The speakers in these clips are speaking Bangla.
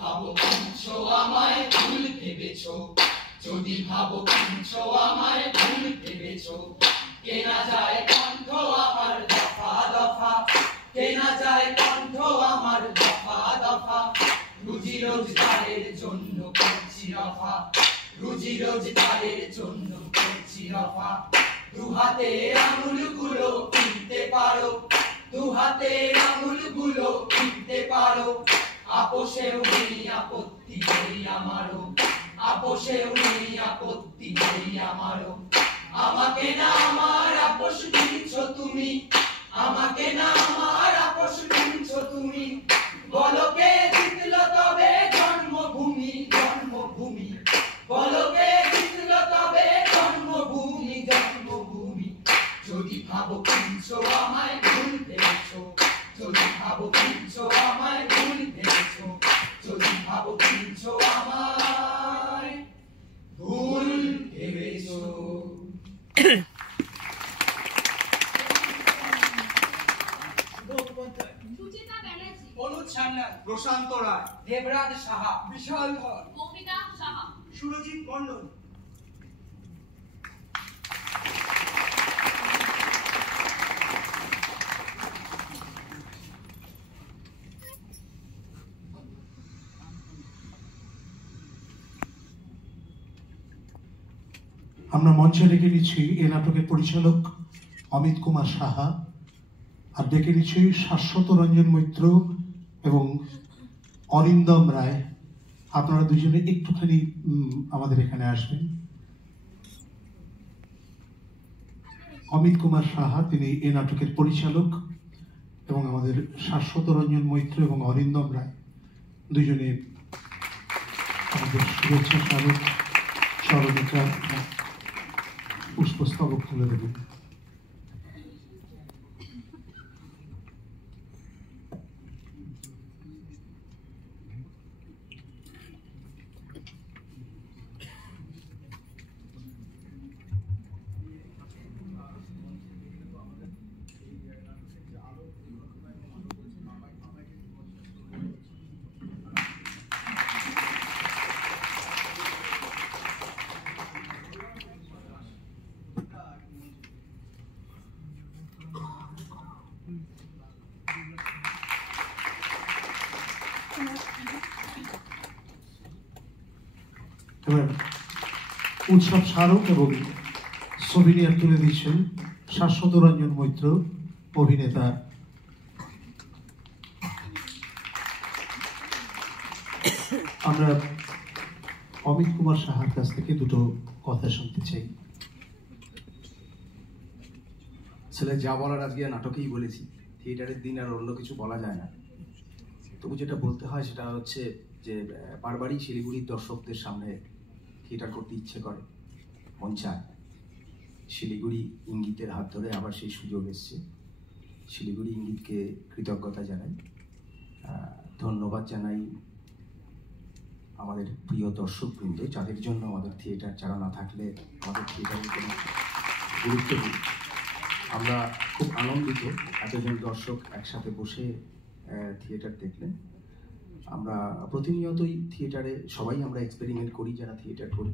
ভাবো কিনছো আমায় ভুল ভেবেছো, যদি ভাবো কিনছো আমায় ভুল ভেবেছো, কেনা যায় কণ্ঠ আমার দফা দফা, কেনা যায় কণ্ঠ আমার দফা দফা, রুজি রোজগারের জন্য করছি রফা, রুজি রোজগারের জন্য করছি রফা। দুহাতে আঙুলগুলো কিনতে পারো, দুহাতে আঙুলগুলো কিনতে পারো, আপোষেও নেই আপত্তি নেই আমারও, আপোষেও নেই আপত্তি নেই আমারও। আমাকে না আমার আপোষ দিচ্ছো তুমি, আমাকে না আমার আপোষ দিচ্ছো তুমি, বলো কে জিতলো তবে জন্মভূমি জন্মভূমি, বলো কে জিতলো তবে জন্মভূমি জন্মভূমি। যদি ভাবো কিনছো আমায় ভুল ভেবেছো, যদি ভাবো কিনছো আমায় ভুল ভেবেছো, যদি ভাবো কিনছো আমায় ভুল ভেবেছো। সুচিতা ব্যানার্জি, অনুজ সান্যাল, প্রশান্ত রায়, দেবরাজ সাহা, বিশাল ধর, মৌমিতা সাহা, সুরজিৎ মণ্ডল। আমরা মঞ্চে ডেকে নিচ্ছি এ নাটকের পরিচালক অমিত কুমার সাহা, আর ডেকে নিচ্ছি শাশ্বত রঞ্জন মৈত্র এবং অরিন্দম রায়। আপনারা দুজনে একটুখানি আমাদের এখানে আসবেন। অমিত কুমার সাহা তিনি এ নাটকের পরিচালক এবং আমাদের শাশ্বত রঞ্জন মৈত্র এবং অরিন্দম রায় দুজনে আমাদের শুভেচ্ছা স্মারক স্মরণিকা পুষ্পস্তবক তুলে দেবেন। এবার উৎসব স্মারক এবং সোভিনিয়ার তুলে দিচ্ছেন শাশ্বত রঞ্জন মৈত্র অভিনেতা। আমরা অমিত কুমার সাহার কাছ থেকে দুটো কথা শুনতে চাই। ছেলে যা বলার আজকে নাটকেই বলেছি, থিয়েটারের দিন আর অন্য কিছু বলা যায় না। তবু যেটা বলতে হয় সেটা হচ্ছে যে বারবারই শিলিগুড়ির দর্শকদের সামনে থিয়েটার করতে ইচ্ছে করে, মন চায়। শিলিগুড়ি ইঙ্গিতের হাত ধরে আবার সেই সুযোগ এসছে। শিলিগুড়ি ইঙ্গিতকে কৃতজ্ঞতা জানাই, ধন্যবাদ জানাই আমাদের প্রিয় দর্শকবৃন্দ, যাদের জন্য আমাদের থিয়েটার, যারা না থাকলে আমাদের থিয়েটারের কোনো গুরুত্ব নেই। আমরা খুব আনন্দিত এতজন দর্শক একসাথে বসে থিয়েটার দেখলেন। আমরা প্রতিনিয়তই থিয়েটারে সবাই আমরা এক্সপেরিমেন্ট করি যারা থিয়েটার করি।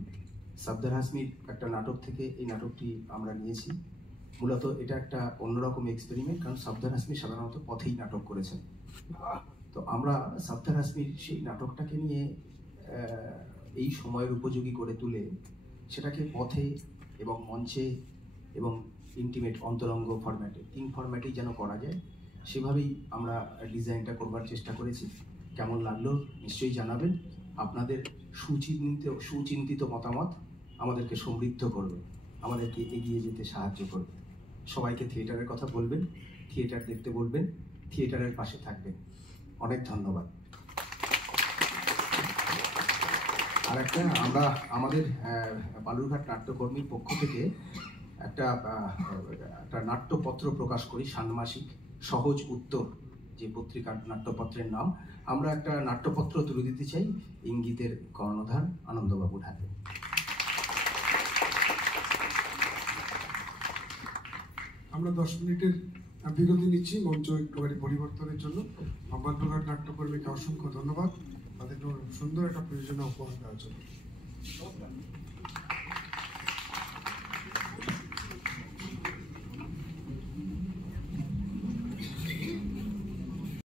সাফদার হাসমির একটা নাটক থেকে এই নাটকটি আমরা নিয়েছি। মূলত এটা একটা অন্যরকম এক্সপেরিমেন্ট, কারণ সাফদার হাসমি সাধারণত পথেই নাটক করেছেন। তো আমরা সাফদার হাসমির সেই নাটকটাকে নিয়ে এই সময়ের উপযোগী করে তুলে সেটাকে পথে এবং মঞ্চে এবং ইন্টিমেট অন্তরঙ্গ ফরম্যাটে, 3 ফরম্যাটেই যেন করা যায়, সেভাবেই আমরা ডিজাইনটা করবার চেষ্টা করেছি। কেমন লাগলো নিশ্চয়ই জানাবেন। আপনাদের সুচিন্তিত মতামত আমাদেরকে সমৃদ্ধ করবে, আমাদেরকে এগিয়ে যেতে সাহায্য করবে। সবাইকে থিয়েটারের কথা বলবেন, থিয়েটার দেখতে বলবেন, থিয়েটারের পাশে থাকবেন। অনেক ধন্যবাদ। আর একটা আমরা আমাদের বালুরঘাট নাট্যকর্মীর পক্ষ থেকে একটা নাট্যপত্র প্রকাশ করি, ষান্মাসিক সহজ উত্তর যে পত্রিকার নাট্যপত্রের নাম। আমরা একটা নাট্যপত্র তুলে দিতে চাই ইঙ্গিতের কর্ণধার আনন্দবাবুর হাতে। আমরা 10 মিনিটের বিরতি নিচ্ছি মঞ্চ একটুখানি পরিবর্তনের জন্য। বালুরঘাট নাট্যকর্মীকে অসংখ্য ধন্যবাদ। তাদেরকে সুন্দর একটা প্রযোজনা উপহার দেওয়ার জন্য।